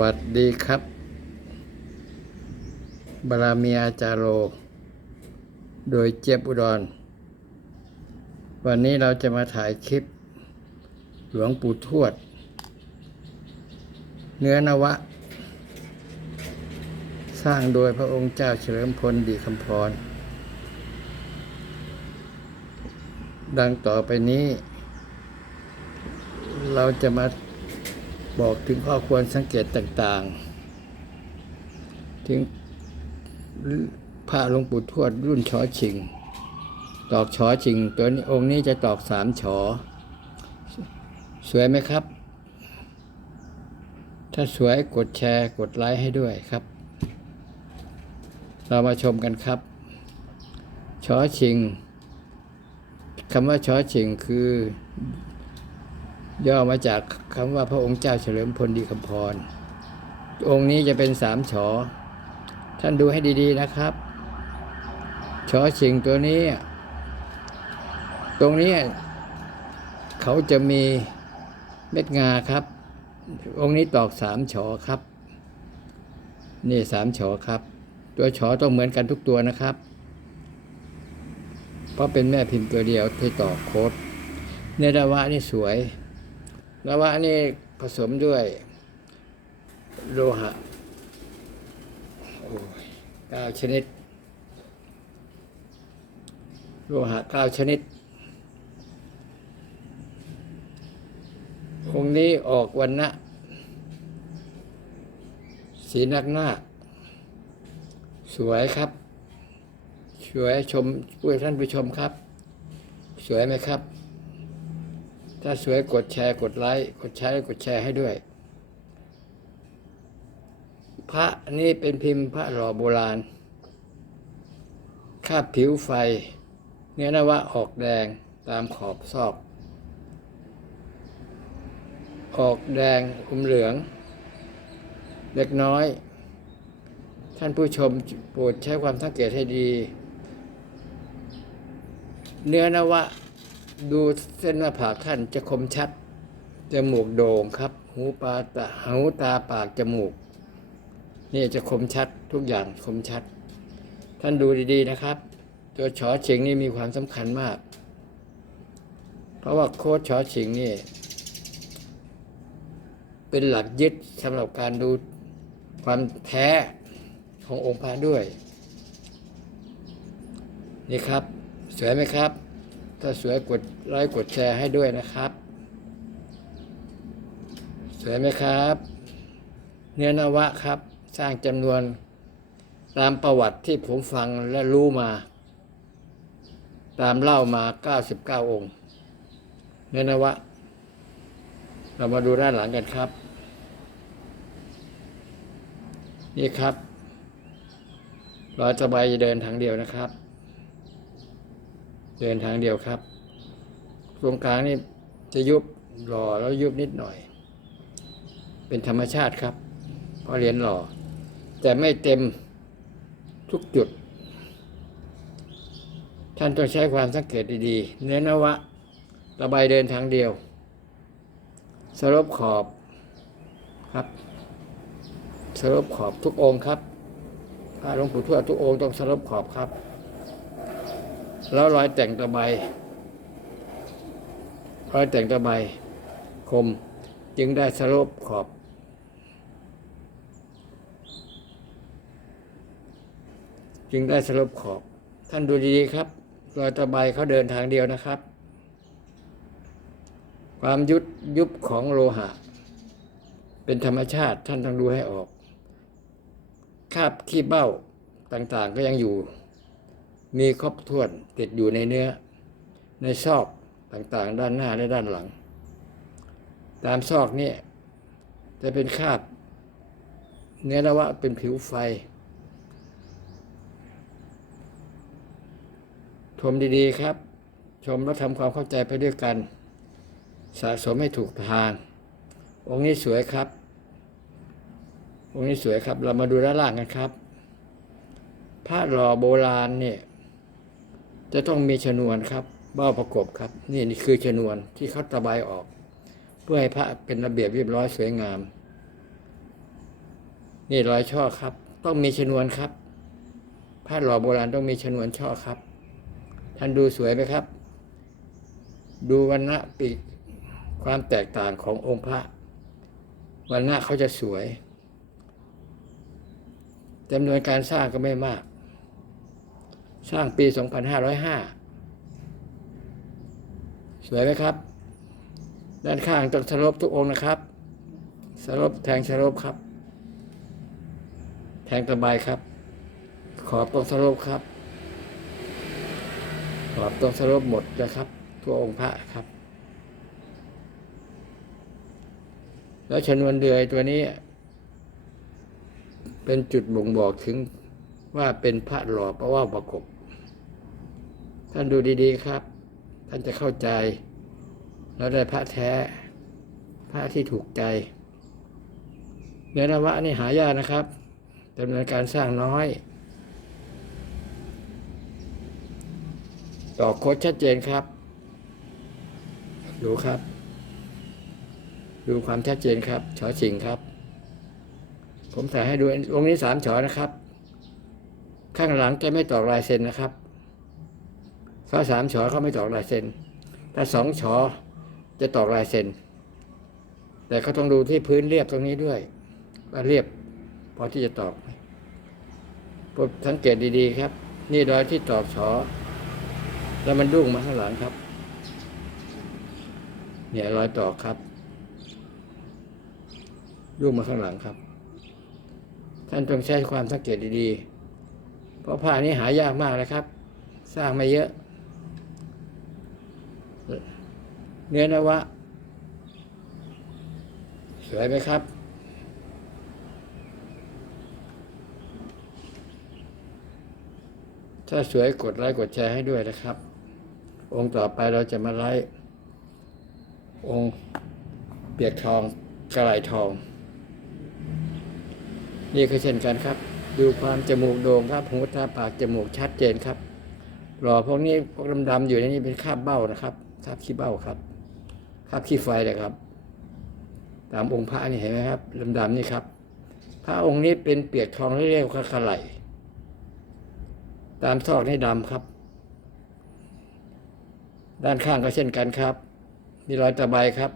วัสดีครับบารามีอาจารโร โดยเจี๊ยบอุดร วันนี้เราจะมาถ่ายคลิป หลวงปู่ทวด เนื้อนวะ สร้างโดยพระองค์เจ้าเฉลิมพลดีคำพร ดังต่อไปนี้ เราจะมา บอกถึงข้อควรสังเกตต่างๆ ถึงพระหลวงปู่ทวดรุ่นชอชิง ตอกชอชิง ตัวนี้องค์นี้จะตอกสามชอสวยไหมครับ ถ้าสวยกดแชร์กดไลค์ให้ด้วยครับ เรามาชมกันครับชอชิงคำว่าชอชิงคือ ย่อมาจากคำว่าพระองค์เจ้าเฉลิมพลดีคำพร องค์นี้จะเป็นสามฉอ ท่านดูให้ดีๆนะครับชอชิงตัวนี้ ตรงนี้เขาจะมีเม็ดงาครับ องค์นี้ตอกสามฉอครับ นี่สามฉอครับ ตัวฉอต้องเหมือนกันทุกตัวนะครับ เพราะเป็นแม่พิมพ์ตัวเดียวที่ตอกโคดเนรวะนี่สวย นวะนี่ผสมด้วยโลหะเก้าชนิด โลหะเก้าชนิด องค์นี้ออกวันนะสีนักหน้า สวยครับ สวยชมผู้ท่านผู้ชมครับ สวยไหมครับ ถ้าสวยกดแชร์กดไลค์กดแชร์กดแชร์ให้ด้วย พระนี่เป็นพิมพ์พระหล่อโบราณคาบผิวไฟ เนื้อนวะออกแดงตามขอบซอก ออกแดงอมเหลือง เล็กน้อย ท่านผู้ชมโปรดใช้ความสังเกตให้ดี เนื้อนวะ ดูเส้นหน้าผากท่านจะคมชัด จมูกโด่งครับ หูปลาตาหูตาปากจมูก นี่จะคมชัดทุกอย่างคมชัด ท่านดูดีๆนะครับ ตัวชอเฉิงนี่มีความสำคัญมาก เพราะว่าโค้ดชอเฉิงนี่ เป็นหลักยึดสำหรับการดูความแท้ขององค์พระด้วย นี่ครับ สวยไหมครับ ถ้าสวยกดไลค์กดแชร์ให้ด้วยนะครับ สวยไหมครับ เนื้อนวะครับ สร้างจำนวนตามประวัติที่ผมฟังและรู้มา ตามเล่ามา 99 องค์ เนื้อนวะ เรามาดูด้านหลังกันครับ นี่ครับรอยสบายจะเดินทางเดียวนะครับ เดินทางเดียวครับ ตรงกลางนี่จะยุบหล่อแล้วยุบนิดหน่อย เป็นธรรมชาติครับ เพราะเหรียญหล่อ แต่ไม่เต็มทุกจุด ท่านต้องใช้ความสังเกตดีๆ เนื้อนวะ ระบายเดินทางเดียวสลบขอบครับสลบขอบทุกองค์ครับพระหลวงปู่ทวดทุกองค์ต้องสลบขอบครับ แล้วรอยแต่งตะไบรอยแต่งตะไบคมจึงได้สลบขอบ จึงได้สลบขอบ ท่านดูดีๆครับ รอยตะไบเขาเดินทางเดียวนะครับ ความยุดยุบของโลหะ เป็นธรรมชาติท่านต้องดูให้ออก คาบขี้เบ้าต่างๆก็ยังอยู่ มีครบถ้วนติดอยู่ในเนื้อ ในซอกต่างๆ ด้านหน้าและด้านหลัง ตามซอกนี่จะเป็นคราบ เนื้อนวะเป็นผิวไฟ ชมดีๆครับ ชมแล้วทำความเข้าใจไปด้วยกัน สะสมให้ถูกทาง องค์นี้สวยครับ องค์นี้สวยครับ เรามาดูด้านล่างกันครับผ้าหล่อโบราณเนี่ย จะต้องมีชนวนครับเบ้าประกบครับ นี่นี่คือชนวนที่เขาตะไบออก เพื่อให้พระเป็นระเบียบเรียบร้อยสวยงาม นี่รอยช่อครับ ต้องมีชนวนครับผ้าหล่อโบราณต้องมีชนวนช่อครับ ท่านดูสวยไหมครับ ดูวันณะปีกความแตกต่างขององค์พระวันณะเขาจะสวยจำนวนการสร้างก็ไม่มาก สร้างปี 2505 สวยไหมครับ ด้านข้างต้องสลบทุกองค์นะครับสลบแทงสลบครับ แทงตะไบครับ ขอบต้องสลบครับ ขอบต้องสลบหมดนะครับทั่วองค์พระครับ แล้วชนวนเดือยตัวนี้ เป็นจุดบ่งบอกถึงว่าเป็นพระหล่อพระว่าประกบ ท่านดูดีๆครับ ท่านจะเข้าใจ แล้วได้พระแท้ พระที่ถูกใจเนื้อนวะนี่หายากนะครับดำเนินการสร้างน้อยต่อโคดชัดเจนครับ ดูครับ ดูความชัดเจนครับชอชิงครับ ผมถ่ายให้ดูองค์นี้สามชอนะครับ ข้างหลังจะไม่ตอกลายเซ็นนะครับ ถ้าสามชอเขาไม่ตอกลายเซ็นถ้าสองชอจะตอกลายเซ็นแต่เขาต้องดูที่พื้นเรียบตรงนี้ด้วยว่าเรียบพอที่จะตอกผมสังเกตดีๆครับ นี่รอยที่ตอกชอแล้วมันดุ้งมาข้างหลังครับ เนี่ยรอยตอกครับดุ้งมาข้างหลังครับ ท่านต้องใช้ความสังเกตดีๆ เพราะผ้านี้หายากมากนะครับ สร้างไม่เยอะ เนื้อนวะ สวยไหมครับ ถ้าสวยกดไลค์กดแชร์ให้ด้วยนะครับ องค์ต่อไปเราจะมาไลค์องค์เปียกทองกระไหลทอง นี่ก็เช่นกันครับ ดูความจมูกโด่งครับหูตาปากจมูกชัดเจนครับหล่อพวกนี้พวกดำๆอยู่ในนี้เป็นคราบเบ้านะครับคราบขี้เบ้าครับ คราบขี้ไฟเลยครับ ตามองค์พระนี่เห็นไหมครับดำๆนี่ครับ พระองค์นี้เป็นเปียกทองเรียกว่าคไหลตามซอกนี่ดำครับ ด้านข้างก็เช่นกันครับ มีรอยตะไบครับ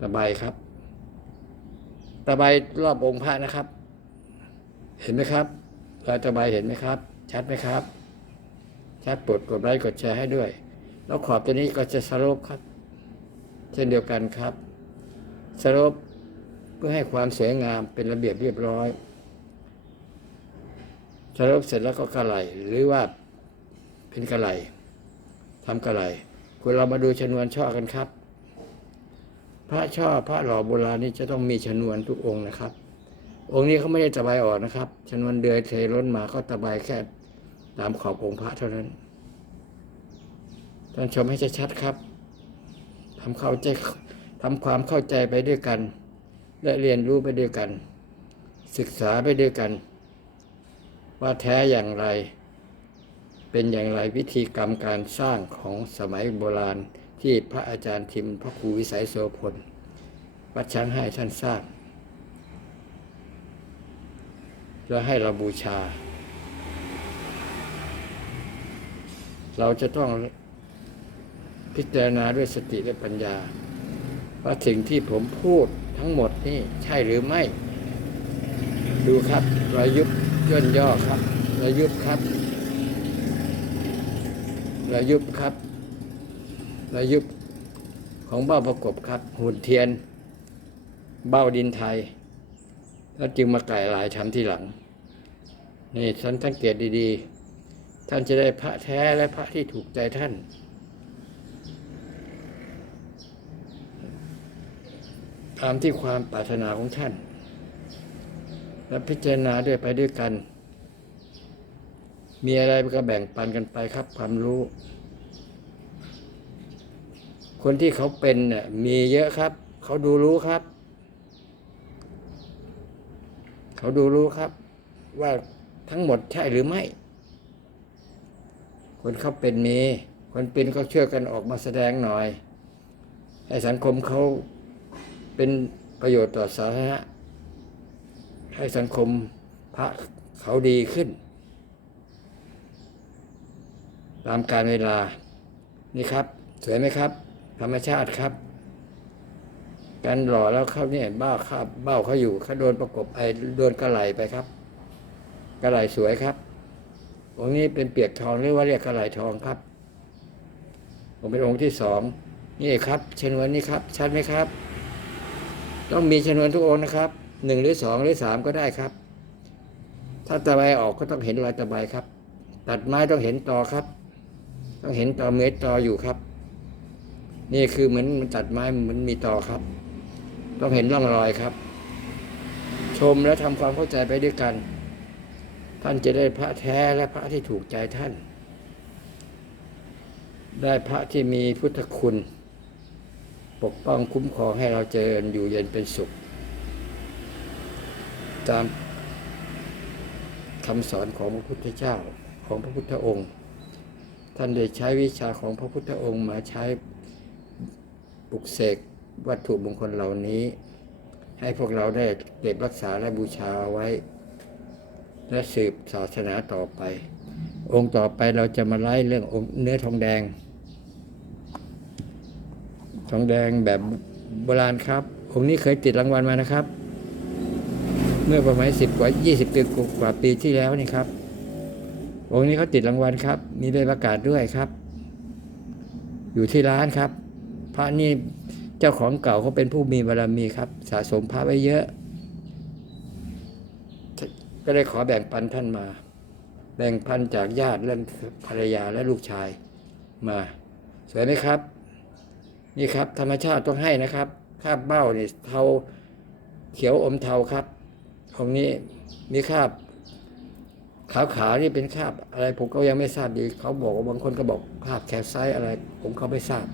ตะไบครับ ตะไบรอบองค์พระนะครับ เห็นไหมครับ รอยตะไบเห็นไหมครับ ชัดไหมครับ ชัดโปรดกดไลค์กดแชร์ให้ด้วย แล้วขอบตัวนี้ก็จะสโลปครับ เช่นเดียวกันครับสโลปเพื่อให้ความสวยงามเป็นระเบียบเรียบร้อยสโลปเสร็จแล้วก็กระไหลหรือว่าเป็นกระไหลทำกระไหลคุณเรามาดูชนวนช่อกันครับ พระช่อพระหล่อโบราณนี่จะต้องมีชนวนทุกองค์นะครับ องค์นี้เขาไม่ได้ตะไบออกนะครับ ชนวนเดือยเทล้นมาก็ตะไบแค่ตามขอบองค์พระเท่านั้น ท่านชมให้ชัดๆครับทำเข้าใจทำความเข้าใจไปด้วยกัน และเรียนรู้ไปด้วยกัน ศึกษาไปด้วยกัน ว่าแท้อย่างไร เป็นอย่างไรวิธีกรรมการสร้างของสมัยโบราณที่พระอาจารย์ทิมพระครูวิสัยโสพลวัดช้างให้ท่านสร้างแล้วให้เราบูชา เราจะต้อง พิจารณาด้วยสติและปัญญา ว่าสิ่งที่ผมพูดทั้งหมดนี่ใช่หรือไม่ ดูครับรอยยุบย่นย่อครับรอยยุบครับรอยยุบครับรอยยุบของเบ้าประกบครับ หุ่นเทียน เบ้าดินไทย แล้วจึงมาไก่ลายทำที่หลัง นี่ท่านสังเกตดีๆ ท่านจะได้พระแท้และพระที่ถูกใจท่าน ตามที่ความปรารถนาของท่าน และพิจารณาด้วยไปด้วยกัน มีอะไรก็แบ่งปันกันไปครับความรู้ คนที่เขาเป็นเนี่ยมีเยอะครับ เขาดูรู้ครับ เขาดูรู้ครับ ว่าทั้งหมดใช่หรือไม่ คนเขาเป็นมี คนเป็นก็ช่วยกันออกมาแสดงหน่อย ให้สังคมเขา เป็นประโยชน์ต่อสาธารณะให้สังคมพระเขาดีขึ้น ตามการเวลานี่ครับ สวยไหมครับ ธรรมชาติครับ การหล่อแล้วเขาเนี่ยบ้าข้าเบ้าเขาอยู่เขาโดนประกบไอ้โดนกระไหลไปครับ กระไหลสวยครับองค์นี้เป็นเปียกทองหรือว่าเรียกกระไหลทองครับผมเป็นองค์ที่สองนี่ครับชนวนนี่ครับ ชัดไหมครับ ต้องมีชนวนทุกองค์นะครับหนึ่งหรือสองหรือสามก็ได้ครับ ถ้าตะไบออกก็ต้องเห็นรอยตะไบครับ ตัดไม้ต้องเห็นตอครับ ต้องเห็นตอเม็ดตออยู่ครับ นี่คือเหมือนมันตัดไม้เหมือนมีตอครับ ต้องเห็นร่องรอยครับ ชมและทำความเข้าใจไปด้วยกัน ท่านจะได้พระแท้และพระที่ถูกใจท่าน ได้พระที่มีพุทธคุณ ปกป้องคุ้มครองให้เราเจริญอยู่เย็นเป็นสุข ตามคำสอนของพระพุทธเจ้าของพระพุทธองค์ ท่านได้ใช้วิชาของพระพุทธองค์มาใช้ปลุกเสกวัตถุมงคลเหล่านี้ ให้พวกเราได้เก็บรักษาและบูชาไว้ และสืบศาสนาต่อไป องค์ต่อไปเราจะมาไล่เรื่ององค์เนื้อทองแดง ทองแดงแบบโบราณครับ องค์นี้เคยติดรางวัลมานะครับ เมื่อประมาณสิบกว่ายี่สิบปีกว่าปีที่แล้วนี่ครับ องค์นี้เขาติดรางวัลครับ มีใบประกาศด้วยครับ อยู่ที่ร้านครับ พระนี่เจ้าของเก่าเขาเป็นผู้มีบารมีครับ สะสมพระไว้เยอะ ก็ได้ขอแบ่งปันท่านมา แบ่งปันจากญาติและภรรยาและลูกชายมา สวยไหมครับ นี่ครับ ธรรมชาติต้องให้นะครับคาบเบ้าเนี่ยเทาเขียวอมเทาครับองนี้มีคาบขาวขาวๆนี่เป็นคราบอะไรผมก็ยังไม่ทราบดี เขาบอกว่าบางคนก็บอกคราบแคลไซต์อะไร ผมก็ไม่ทราบ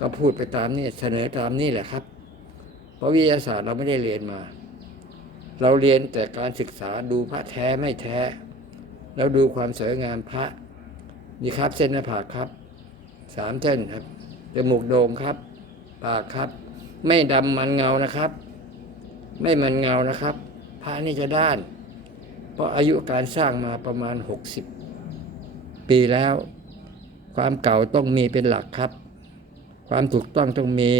ก็พูดไปตามนี่เสนอตามนี่แหละครับ เพราะวิทยาศาสตร์เราไม่ได้เรียนมา เราเรียนแต่การศึกษาดูพระแท้ไม่แท้ แล้วดูความสวยงามพระนี่ครับ เส้นหน้าผากครับสามเส้นครับ จมูกโด่งครับ ปากครับ ไม่ดำมันเงานะครับ ไม่มันเงานะครับ พระนี่จะด้าน เพราะอายุการสร้างมาประมาณ 60 ปีแล้ว ความเก่าต้องมีเป็นหลักครับ ความถูกต้องต้องมี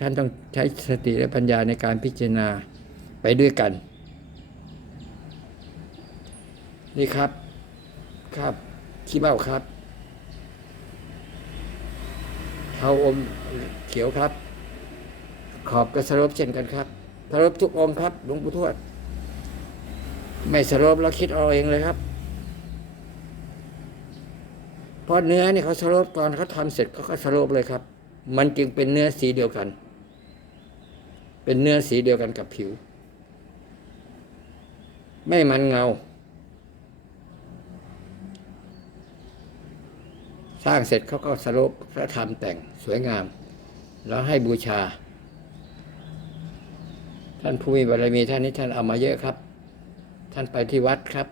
ท่านต้องใช้สติและปัญญาในการพิจารณาไปด้วยกัน นี่ครับ ครับขี้เบ้าครับ เทาอมเขียวครับ ขอบก็สลบเช่นกันครับสลบทุกองครับหลวงปู่ทวด ไม่สลบแล้วคิดเอาเองเลยครับเพราะเนื้อเนี่ยเขาสลบตอนเขาทำเสร็จเขาก็สลบเลยครับ มันจึงเป็นเนื้อสีเดียวกัน เป็นเนื้อสีเดียวกันกับผิว ไม่มันเงา สร้างเสร็จเขาก็สรุปพระธรรมแต่งสวยงาม แล้วให้บูชา ท่านผู้มีบารมีท่านนี้ท่านเอามาเยอะครับ ท่านไปที่วัดครับ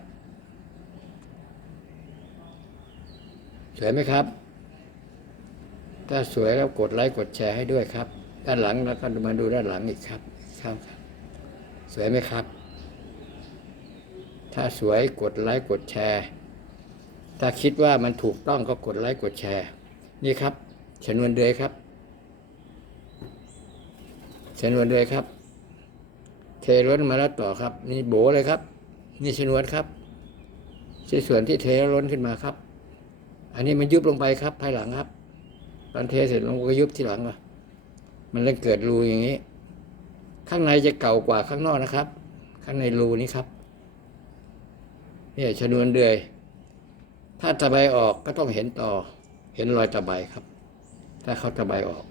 สวยไหมครับ ถ้าสวยแล้วกดไลค์กดแชร์ให้ด้วยครับ ด้านหลังแล้วก็มาดูด้านหลังอีกครับครับสวยไหมครับ ถ้าสวยกดไลค์กดแชร์ ถ้าคิดว่ามันถูกต้องก็กดไลค์กดแชร์ นี่ครับชนวนเดือยครับชนวนเดือยครับ เทล้นมาแล้วต่อครับ นี่โบเลยครับ นี่ชนวนครับส่วนที่เทล้วล้นขึ้นมาครับ อันนี้มันยุบลงไปครับ ภายหลังครับ ตอนเทเสร็จลงก็ยุบที่หลังอะมันเลยเกิดรูอย่างนี้ ข้างในจะเก่ากว่าข้างนอกนะครับ ข้างในรูนี้ครับเนี่ยชนวนเดือย ถ้าตะไบออกก็ต้องเห็นต่อ เห็นรอยตะไบครับ ถ้าเขาตะไบออก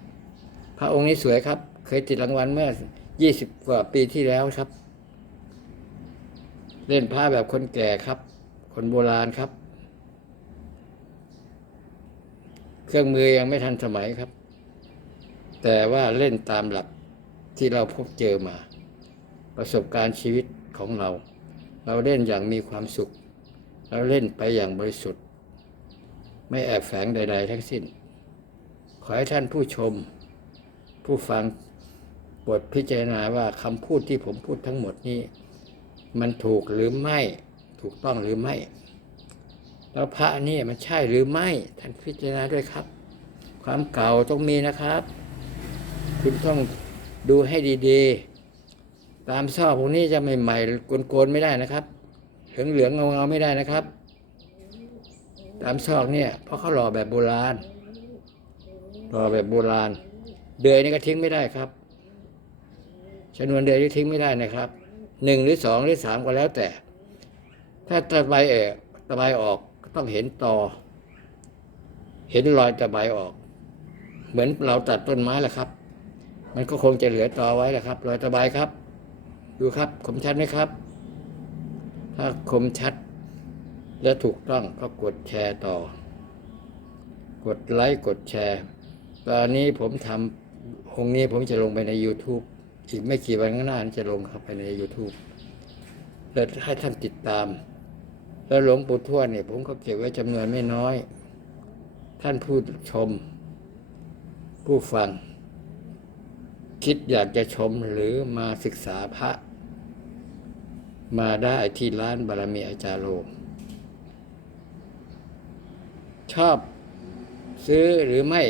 พระองค์นี้สวยครับ เคยติดรางวัลเมื่อยี่สิบกว่าปีที่แล้วครับ เล่นผ้าแบบคนแก่ครับ คนโบราณครับ เครื่องมือยังไม่ทันสมัยครับ แต่ว่าเล่นตามหลักที่เราพบเจอมา ประสบการณ์ชีวิตของเรา เราเล่นอย่างมีความสุข เราเล่นไปอย่างบริสุทธิ์ ไม่แอบแฝงใด ๆ ทั้งสิ้น ขอให้ท่านผู้ชม ผู้ฟังโปรดพิจารณาว่าคำพูดที่ผมพูดทั้งหมดนี้ มันถูกหรือไม่ถูกต้องหรือไม่ แล้วพระนี่มันใช่หรือไม่ท่านพิจารณาด้วยครับ ความเก่าต้องมีนะครับ คุณต้องดูให้ดีๆ ตามซอกพวกนี้จะไม่ใหม่ๆโกนๆไม่ได้นะครับ เหลืองๆเงาๆไม่ได้นะครับ ตามซอกเนี่ยเพราะเขาหล่อแบบโบราณหล่อแบบโบราณ เดือยนี่ก็ทิ้งไม่ได้ครับชนวนเดือยนี่ทิ้งไม่ได้นะครับหนึ่งหรือสองหรือสามก็แล้วแต่ ถ้าตะไบเอกตะไบออกก็ต้องเห็นตอ เห็นรอยตะไบออก เหมือนเราตัดต้นไม้แหละครับ มันก็คงจะเหลือตอไว้แหละครับ รอยตะไบครับ ดูครับคมชัดไหมครับ ถ้าคมชัด และถูกต้องก็กดแชร์ต่อ กดไลค์กดแชร์ ตอนนี้ผมทำองค์นี้ผมจะลงไปใน YouTube อีกไม่กี่วันข้างหน้าจะลงเข้าไปใน YouTube แล้วให้ท่านติดตาม แล้วหลวงปู่ทวดเนี่ย ผมก็เก็บไว้จำนวนไม่น้อย ท่านผู้ชม ผู้ฟัง คิดอยากจะชมหรือมาศึกษาพระ มาได้ที่ร้านบารมีอาจารย์โลมชอบซื้อหรือไม่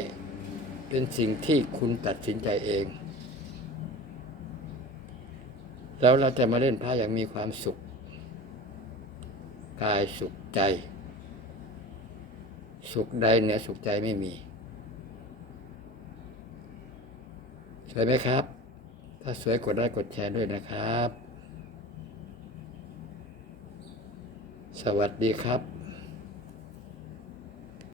เป็นสิ่งที่คุณตัดสินใจเอง แล้วเราจะมาเล่นพระอย่างมีความสุข กายสุขใจ สุขใดเหนือสุขใจไม่มีสวยไหมครับ ถ้าสวยกดได้กดแชร์ด้วยนะครับ สวัสดีครับ